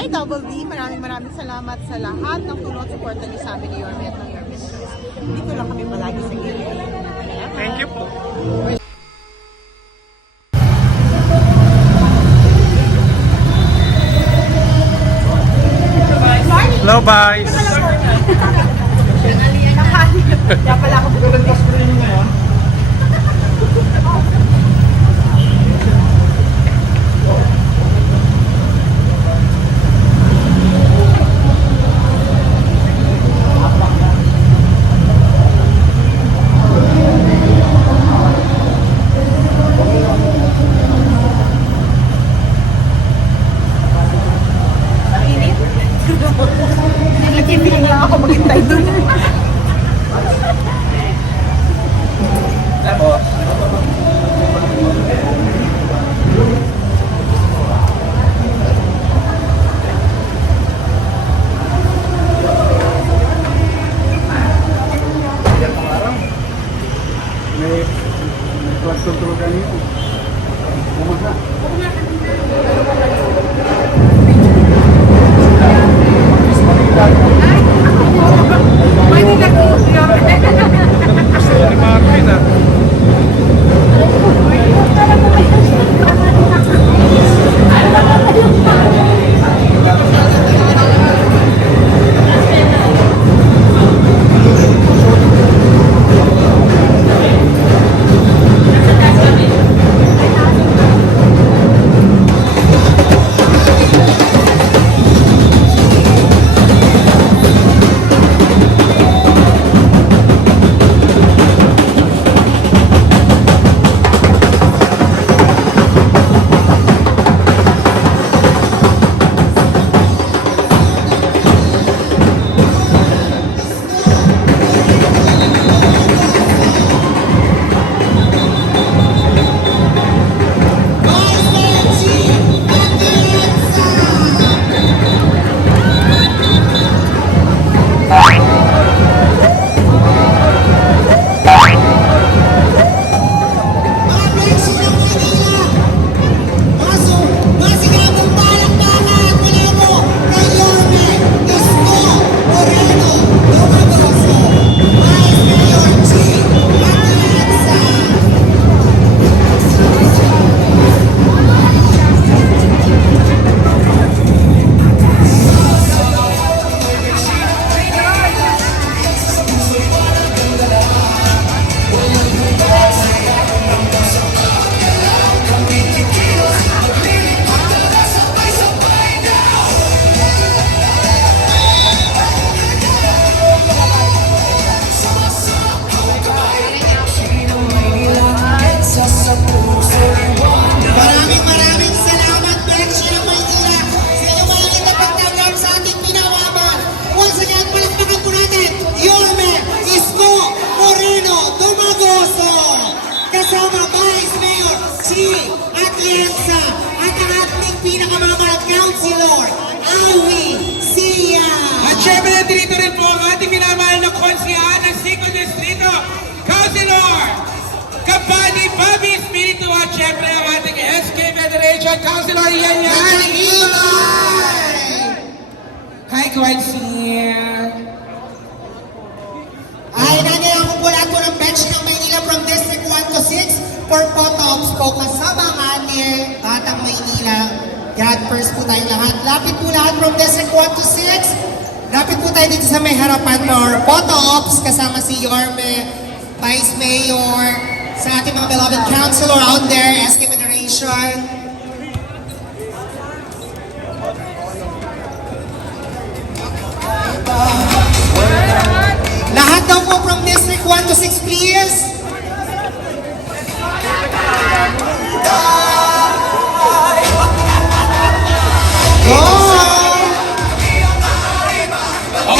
Hi, Double D. Maraming salamat sa lahat ng tulong at suporta niyo sa amin ni Yorme at ng Yorme Shows. Dito lang kami palagi sa gilid. Thank you po. Hello, bye. Kaya pala ako bigyan ng spray nyo ngayon. Hindi lang ako maghintay dun. Tapos, may flood control ganito. Bumagna. Maraming salamat, Bechi ng Maynila, sa inyong mga nagpapagtanggap sa ating pinamaman. Once again, palakpakan po natin, Yorme Isko Moreno Dumagoso, kasama Vice Mayor Chi Atienza, at ang ating pinakamamahal Councilor, Awi Sia. At syempre nandito rin po ang ating minamahal na konsihan ng 5 Distrito, Councilor Kapani Bobby Espiritu, at syempre ang ating SK Federation Councilor Ian Yan. Hi, Quincy. Ay, nangyayang ko po lahat po ng bench ng Maynila from District 1 to 6 for photo-ops po kasama ang ating Batang Maynila. God first po tayong lahat. Lapit po lahat from District 1 to 6. Lapit po tayo dito sa may harapan for photo-ops kasama si Yorme, Vice Mayor, sa ating mga beloved councilor out there, SK Federation. Lahat daw po from District 1 to 6, please. Go!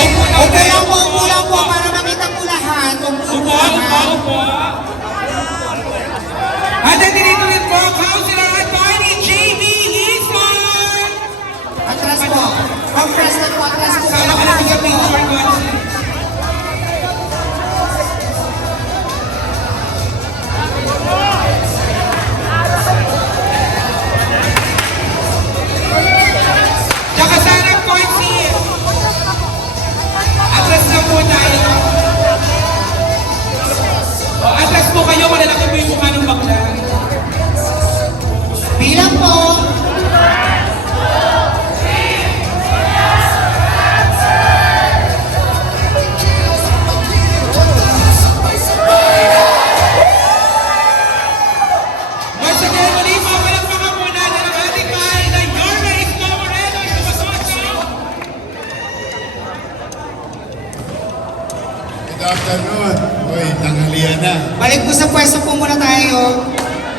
Upo lang po para makita po lahat. Upo. At nandito rin po, Councilor Attorney J.B. Hison. Atras po. Atras po. Sama ka na sa picture, Quincy. Good afternoon. Uy, tanghalian na. Balik po sa pwesto po muna tayo.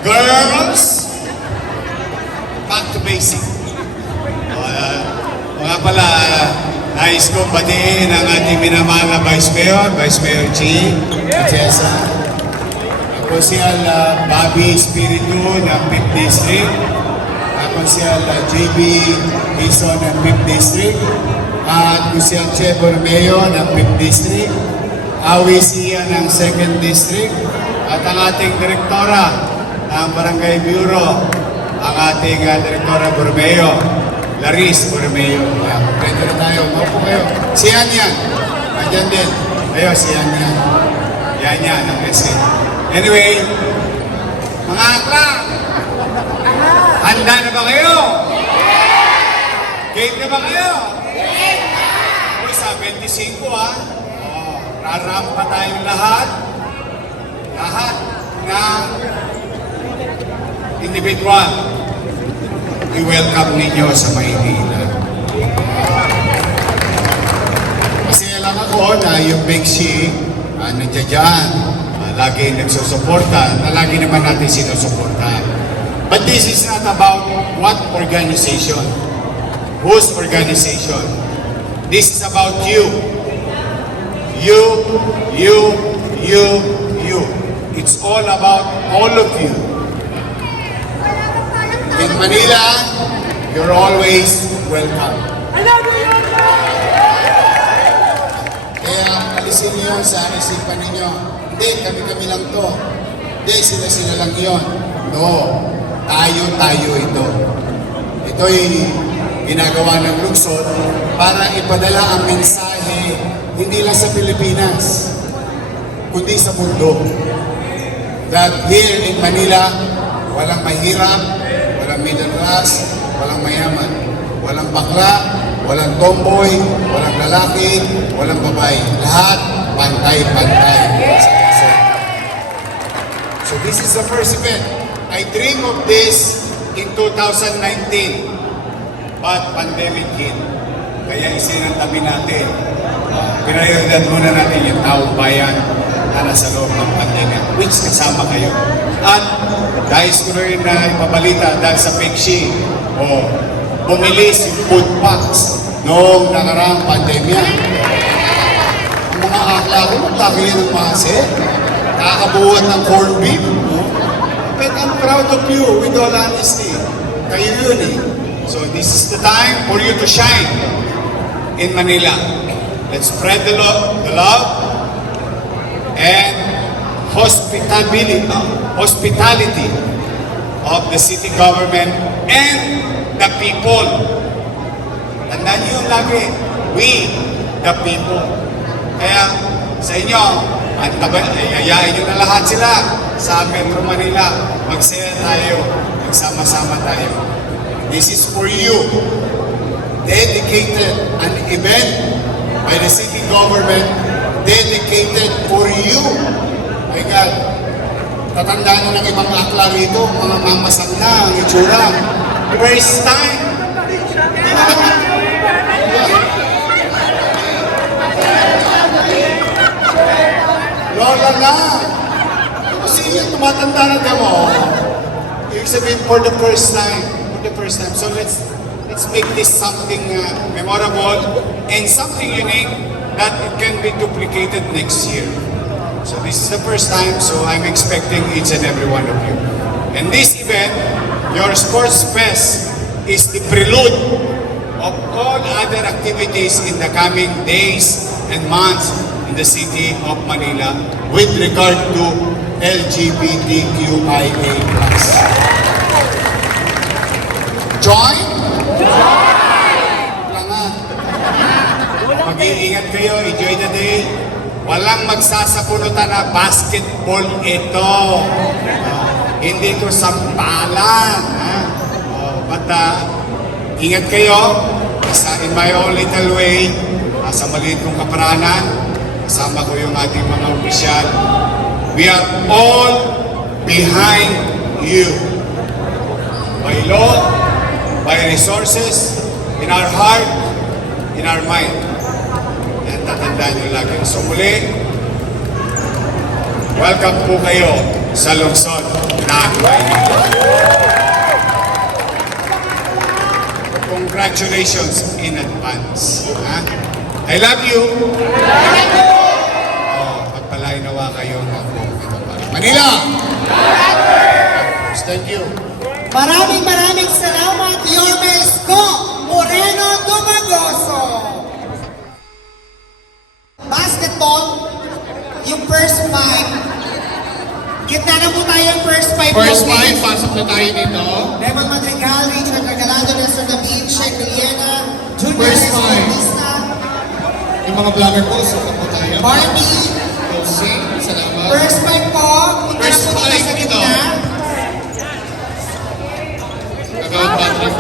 Girls, back to basic. Mga pala, nais kong batiin ang ating minamahal na Vice Mayor Chi Atiesa. Ako si Bobby Espiritu ng 5th District. Ako si JB Quezon ng 5th District. At ako si Che Bormeo ng 5th District. Awi siya ng 2nd District. At ang ating direktora ng Barangay Bureau, ang ating direktora Bormeo, Laris Bormeo. Pwede na tayo. Maupo kayo. Si Yan. Andyan din. Ayo, si Yan. Yan, ang SK. Anyway, mga akla, handa na ba kayo? Game na ba kayo? Uy, sa 25 raram pa tayong lahat na individual. I-welcome ninyo sa Maynila. Kasi alam ako na yung Bexi, nandiyan dyan, lagi nagsusuporta, na lagi naman natin sinusuporta. But this is not about what organization, whose organization. This is about you. You. It's all about all of you. In Manila, you're always welcome. Kaya alisin niyo sa isipan ninyo, hindi, kami-kami lang to. Hindi, sila-sila lang yon. No, tayo ito. Ito'y ginagawa ng lungsod para ipadala ang mensahe hindi lang sa Pilipinas, kundi sa mundo. That here in Manila, walang mahirap, walang middle class, walang mayaman, walang bakla, walang tomboy, walang lalaki, walang babae. Lahat pantay-pantay. So this is the first event. I dream of this in 2019, but pandemic hit. Kaya isinantabi natin. Pinayodan muna natin yung taong bayan na nasa loob ng pandemic, which kasama kayo. At dahil ko rin na ipabalita dahil sa Pexi, bumilis yung food packs noong nakaraang pandemya. Ang mga akla ko, maglaki ng pase, nakakabuhat ng corned beef. But I'm proud of you, with all honesty. Kayo yun eh. So this is the time for you to shine in Manila. Let's spread the love and hospitality of the city government and the people. Tandaan niyo lagi, we, the people. Kaya sa inyo, ayayain nyo na lahat sila sa Metro Manila. Magsaya tayo, magsama-sama tayo. This is for you. Dedicated an event by the city government, dedicated for you. My God, tatandaan mo ng ibang akla rito, mga mamasang na ang itsura. First time. Lola na. Kasi yan, tumatanda na mo. Ibig sabihin, for the first time. So let's make this something memorable and something unique that it can be duplicated next year. So this is the first time, so I'm expecting each and every one of you. And this event, your Sports Fest, is the prelude of all other activities in the coming days and months in the city of Manila with regard to LGBTQIA+. Join? Mag-iingat kayo, enjoy the day. Walang magsasapunutan na basketball ito. Hindi ito sampalan. But ingat kayo. In my own little way, sa maliit kong kaparanan, kasama ko yung ating mga opisyal. We are all behind you. By law, by resources, in our heart, in our mind. Yan, tatandaan nyo lagi. So muli, welcome po kayo sa lungsod ng Maynila. Congratulations in advance. Ha? I love you. Pagpalain nawa kayo ng buong Manila. Thank you. Maraming salamat, Yormes Ko Moreno Dumagoso. Basketball, yung first five. Gitna na po tayo yung first five. First five, pasok na tayo dito. Raymond Madrigal, Richard Regalado, Nestor David, Shek Villena, Junior First five. Bautista, Yung mga vlogger po, sukat po tayo. Marty. Jose, salamat. First five po. Punta na First po tayo five sa dito. gitna. Nagawad Patrick.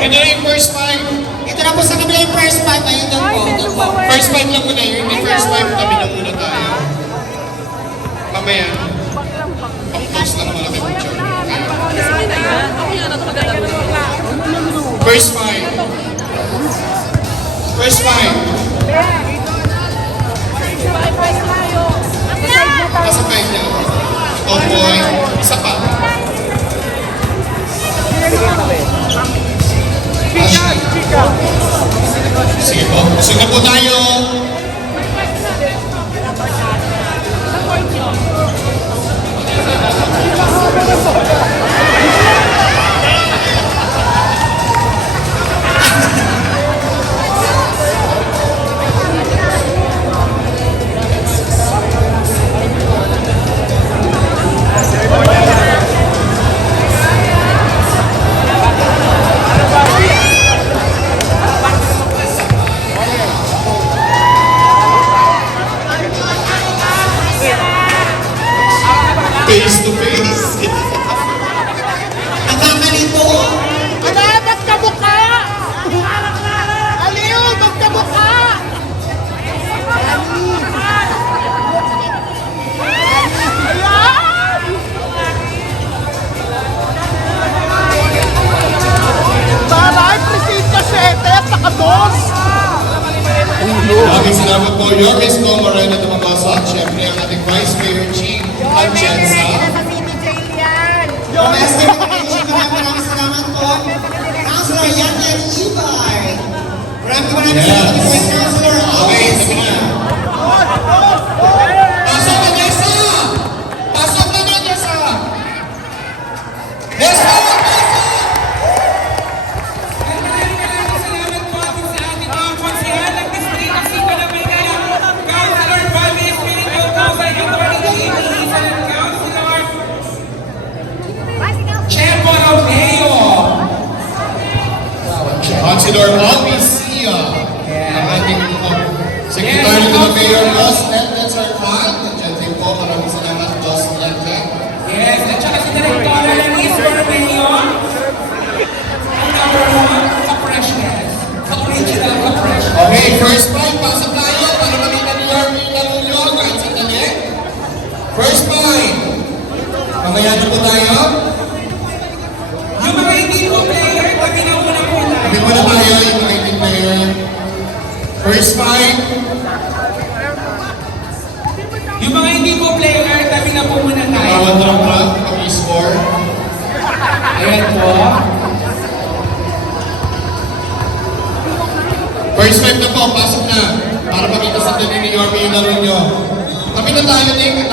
Ito na yung first five. Ito na po sa kabila yung first five. Ayun doon po. Doon po. First five lang muna yun. Yung first five, kami na muna tayo. Mamaya. Pag-post lang malaki picture. First five. First five. Nasa five na. Tomboy. Isa pa. Sige po. Busog na po tayo. Face to face. Nakakalito. Ala, magkabuka! Aliw, magkabuka! Ayan! Taray, Presinta 7, nakados! Maraming salamat po. Yormes Ko Moreno Dumagoso. Siyempre ang ating Vice Mayor Chief Atienza. Master Education, maraming salamat po. Councilor Yanyan Ibay. Maraming salamat po, Councilor Okay, Alves. sabi na. Pasok na, Nessa! Pasok na, Nessa! Nessa! Salamat po atin sa ating mga konsyal ng Distrito 5 ng Maynila, Councilor Bobby Espiritu, Councilor Atty. Isa ng Councilor Chepo Romeo. Councilor Bobby Sia. Ang ating Secretary to the Mayor, Ross Lentes Arpan. Nandiyan din po. Maraming salamat, Ross Lentes. Yes, at saka si Directora Liz Romeo. Ang number 1 sa freshness. Sa original ka freshness. Okay, first five. Pasok tayo para makita ni Yorme Larulo. Kahit sandali. First five. Mamaya na po tayo. Yung mga hindi po player, kami na muna po tayo. Sabi mo na tayo yung mga itin player. First five. Yung mga hindi po player, kami na po muna tayo. Bawat rampa, kami score. Ayan po. First five na po, pasok na. Para makita sa dali ni Yorme yung laro nyo. Kami na tayo, Nick.